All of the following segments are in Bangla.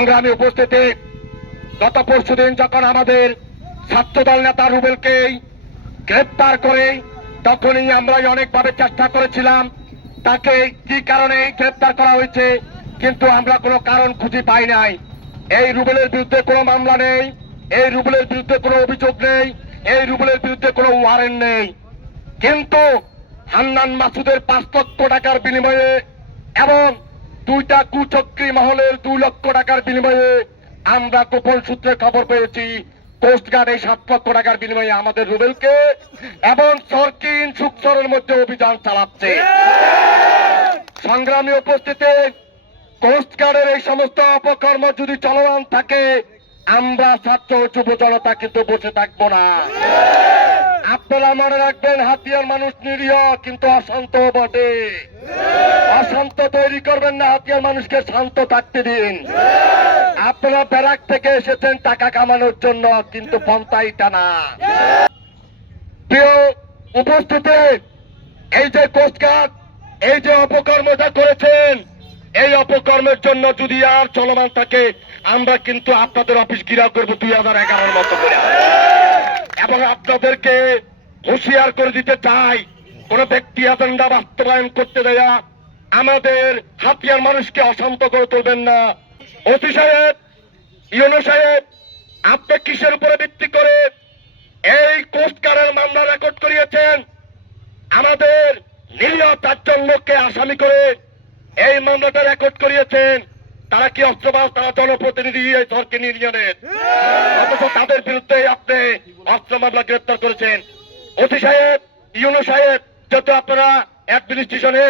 সংগ্রামী উপস্থিতি, গত পরশুদিন যখন আমাদের ছাত্রদল নেতা রুবেলকে গ্রেপ্তার করে তখনই আমরা অনেকভাবে চেষ্টা করেছিলাম তাকে কি কারণে গ্রেপ্তার করা হয়েছে, কিন্তু আমরা কোনো কারণ খুঁজে পাই নাই। এই রুবেলের বিরুদ্ধে কোনো মামলা নেই, এই রুবেলের বিরুদ্ধে কোনো অভিযোগ নেই, এই রুবেলের বিরুদ্ধে কোনো ওয়ারেন্ট নেই। কিন্তু হান্নান মাসুদের 5 লক্ষ টাকার বিনিময়ে এবং 2টা কুচক্রী মহলের 2 লক্ষ টাকার বিনিময়ে আমরা গোপন সূত্রে খবর পেয়েছি কোস্টগার্ড এই 7 লক্ষ টাকার বিনিময়ে আমাদের রুবেলকে এবং সরকিন সুকসরের মধ্যে অভিযান চালাচ্ছে। সংগ্রামী উপস্থিতি, কোস্টগার্ডের এই সমস্ত অপকর্ম যদি চলমান থাকে আমরা ছাত্র যুব জনতা কিন্তু বসে থাকবো না। আপনারা মনে রাখবেন, হাতিয়ার মানুষ নিরীহ কিন্তু অশান্ত বটে। অশান্ত তৈরি করবেন না, হাতিয়ার মানুষকে শান্ত থাকতে দিন। আপনারা ব্যারাক থেকে এসেছেন টাকা কামানোর জন্য, কিন্তু পন্থা এটা না। প্রিয় উপস্থিতি, এই যে কোস্টগার্ড এই যে অপকর্মটা করেছেন, এই অপকর্মের জন্য যদি আর চলমান থাকে আমরা কিন্তু আপনাদের অফিস ঘেরাও করবো 2011-এর মতো করে। এবং আপনাদেরকে হুঁশিয়ার করে দিতে চাই, কোন ব্যক্তি এজেন্ডা বাস্তবায়ন করতে দেয়া আমাদের হাতিয়ার মানুষকে অশান্ত করে তুলবেন না। ওসি সাহেব, ইউনো সাহেব, আপনি কিসের উপরে ভিত্তি করে এই কোস্টগার্ডের মামলা রেকর্ড করিয়েছেন? আমাদের নিরীহ 4 জন লোককে আসামি করে এই মামলাটা রেকর্ড করিয়েছেন। তারা কি অস্ত্রবাজ? তারা জনপ্রতিনিধি এই সরকারি ইউনিয়নের, অথচ তাদের বিরুদ্ধে আপনি অস্ত্র মামলা গ্রেপ্তার করেছেন। ওসি সাহেব, ইউনো সাহেব, যেহেতু আপনারা অ্যাডমিনিস্ট্রেশনে,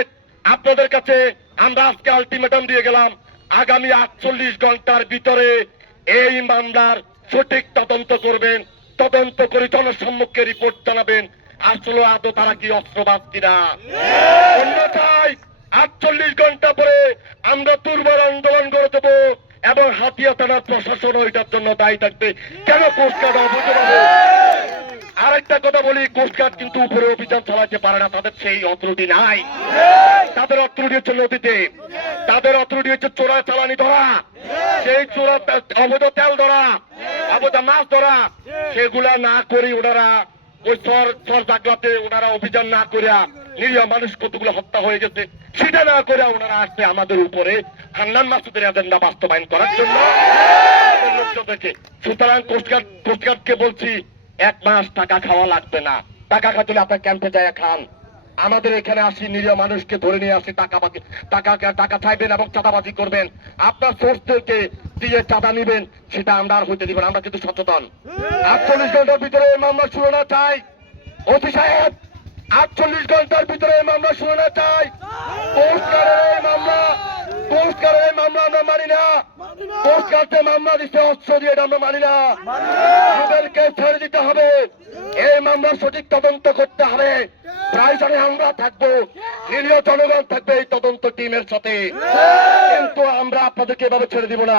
আপনাদের কাছে আমরা আজকে আলটিমেটাম দিয়ে গেলাম, আগামী 48 ঘন্টার ভিতরে এই মামলার সঠিক তদন্ত করবেন, তদন্ত করে জনসম্মুখে রিপোর্ট জানাবেন আসলে আদৌ তারা কি অস্ত্রবাজ কিনা। অন্যথায় 48 ঘন্টা পরে আমরা দুর্বল আন্দোলন করে দেবো এবং হাতিয়া থানার প্রশাসন ওইটার জন্য দায়ী থাকবে। কেন কোস্টগার্ড অবৈধ? আরেকটা কথা বলি, কোস্টগার্ড কিন্তু উপরে অভিযান চালাতে পারে না, তাদের সেই অথরিটি নাই। তাদের অথরিটি হচ্ছে নদীতে, তাদের অথরিটি হচ্ছে চোরা চালানি ধরা, সেই চোরা অবৈধ তেল ধরা, অবৈধ মাছ ধরা, সেগুলা না করি ওনারা ওই চর জাগলাতে ওনারা অভিযান না করিয়া নিরীহ মানুষ কতগুলো হত্যা হয়ে গেছে সেটা না করে ওনারা আসছে আমাদের উপরে হান্নান মাসুদের এজেন্ডা বাস্তবায়ন করার জন্য। সুতরাং কোস্টগার্ডকে বলছি 1 মাস টাকা খাওয়া লাগবে না। টাকা খাতে আপনার ক্যাম্পে যায় খান, আমাদের এখানে আসি নিরীহ মানুষকে ধরে নিয়ে আসি, টাকা চাইবেন এবং চাঁদাবাজি করবেন, আপনার সোর্স থেকে দিয়ে চাঁদা নিবেন, সেটা আমরা আর হইতে দিবেন। আমরা কিন্তু সচেতন। 48 ঘন্টার ভিতরে এই মামলা শুরু না চাই। ওসি সাহেব, 48 ঘন্টার ভিতরে এই মামলা শুরু না চাই। কোস্টগার্ডের এই মামলা আমরা মানি না। কোস্টগার্ডে মামলা দিচ্ছে অস্ত্র দিয়ে, আমরা মানি না। রুবেলকে ছেড়ে দিতে হবে, এই মামলার সঠিক তদন্ত করতে হবে। প্রায়শনে আমরা থাকবো, নিরীহ জনগণ থাকবে এই তদন্ত টিমের সাথে, কিন্তু আমরা আপনাদেরকে এভাবে ছেড়ে দিব না।